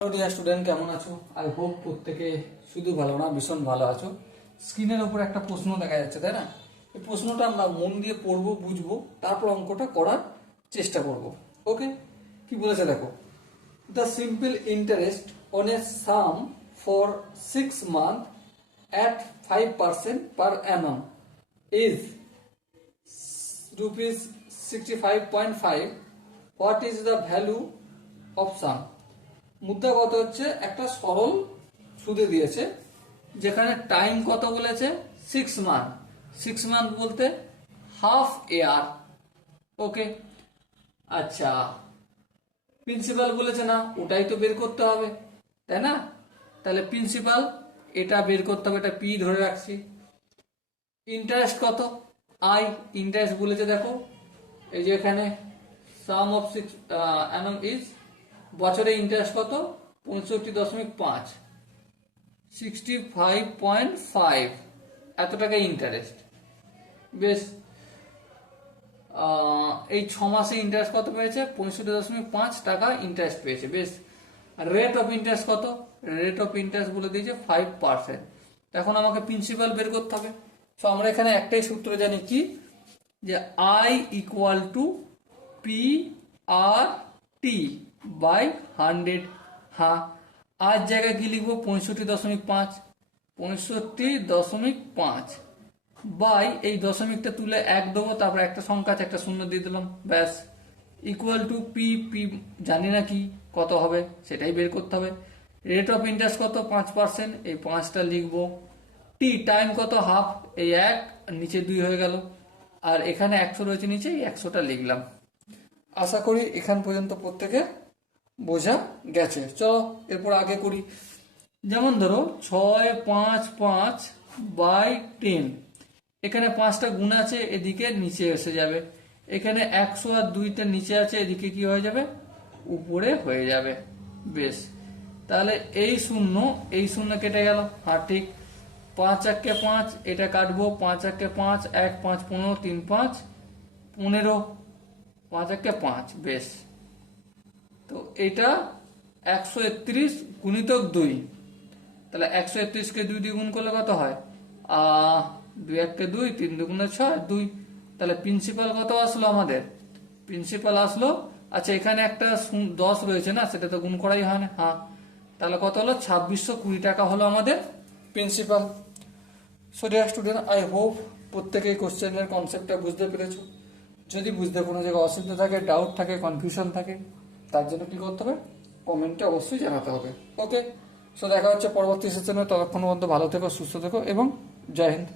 Hello dear student কেমন আছো? I hope প্রত্যেকে শুধু ভালো না, ভীষণ ভালো আছো। স্ক্রিনের উপর একটা প্রশ্ন দেখা যাচ্ছে, তাই না? এই প্রশ্নটা আমরা মন দিয়ে পড়ব, বুঝব, তারপর অঙ্কটা করার চেষ্টা করব। ওকে কি বলেছে দেখো? The simple interest on a sum for six month at five percent per annum is rupees 65.5 what is the value of sum? মুদ্রা কত হচ্ছে? একটা সরল সুদে দিয়েছে, যেখানে টাইম কত বলেছে? সিক্স মান্থ সিক্স মান্থ বলতে হাফ ইয়ার ওকে আচ্ছা। প্রিন্সিপাল বলেছে, না, ওটাই তো বের করতে হবে। তাই না? তাহলে প্রিন্সিপাল এটা বের করতে হবে, এটা পি ধরে রাখছি। ইন্টারেস্ট কত? আই ইন্টারেস্ট বলেছে, দেখো। এই যে এখানে sum of six annum is বছরে ইন্টারেস্ট কত? পঁয়ষট্টি দশমিক পাঁচ। সিক্সটি ফাইভ পয়েন্ট ফাইভ এত টাকা ইন্টারেস্ট বেশ। এই ছ মাসে ইন্টারেস্ট কত পেয়েছে? পঁয়ষট্টি দশমিক পাঁচ টাকা ইন্টারেস্ট পেয়েছে। বেশ। রেট অফ ইন্টারেস্ট কত? রেট অফ ইন্টারেস্ট বলে দিয়েছে ফাইভ পার্সেন্ট এখন আমাকে প্রিন্সিপাল বের করতে হবে। তো আমরা এখানে একটাই সূত্র জানি কি? যে I equal to P R T by hundred হ্যাঁ আর জায়গায় কি লিখব? পঁয়ষট্টি দশমিক পাঁচ, পঁয়ষট্টি দশমিক পাঁচ। বাই এই দশমিকটা তুলে এক দেবো, তারপর একটা সংখ্যা আছে, একটা শূন্য দিয়ে দিলাম, ব্যাস। ইকুয়াল টু পি পি জানি না কি, কত হবে, সেটাই বের করতে হবে। রেট অফ ইন্টারেস্ট কত? পাঁচ পার্সেন্ট এই পাঁচটা লিখব। টি টাইম কত? হাফ এই এক নিচে দুই হয়ে গেল। আর এখানে একশো রয়েছে নিচে এই একশোটা লিখলাম। আশা করি এখান পর্যন্ত প্রত্যেকে বোঝা গেছে। চলো, এরপর আগে করি। যেমন ধরো, ছয়, পাঁচ পাঁচ বাই টেন। এখানে পাঁচটা গুণ আছে, এদিকে নিচে এসে যাবে। এখানে একশো আর দুইটা নিচে আছে, এদিকে কি হয়ে যাবে? উপরে হয়ে যাবে। বেশ। তাহলে এই শূন্য এই শূন্য কেটে গেল। হ্যাঁ ঠিক পাঁচ একে পাঁচ, এটা কাটবো। পাঁচ একে পাঁচ, এক, পাঁচ, পনেরো, তিন, পাঁচ, পনেরো। পাঁচ একে পাঁচ, বেশ। তো এটা একশো একত্রিশ গুণিতক দুই। তাহলে একশো একত্রিশকে দুই দিয়ে গুণ করলে কত হয়? দুই এককে দুই, তিন দুগুণে ছয়, দুই। তাহলে প্রিন্সিপাল কত আসলো আমাদের? প্রিন্সিপাল আসলো। আচ্ছা এখানে একটা দশ রয়েছে না, সেটা তো গুণ করাই হয় না। হ্যাঁ। তাহলে কত হলো? ছাব্বিশশো কুড়ি টাকা হলো আমাদের principal so dear student I hope প্রত্যেকে এই কোশ্চেনের কনসেপ্টটা বুঝতে পেরেছ। যদি বুঝতে কোনো জায়গায় অসুবিধা থাকে ডাউট থাকে কনফিউশন থাকে তার জন্য কি করতে হবে? কমেন্টে অবশ্যই জানাতে হবে। ওকে সো দেখা হচ্ছে পরবর্তী সেশনে ততক্ষণ পর্যন্ত ভালো থেকো, সুস্থ থেকো এবং জয় হিন্দ।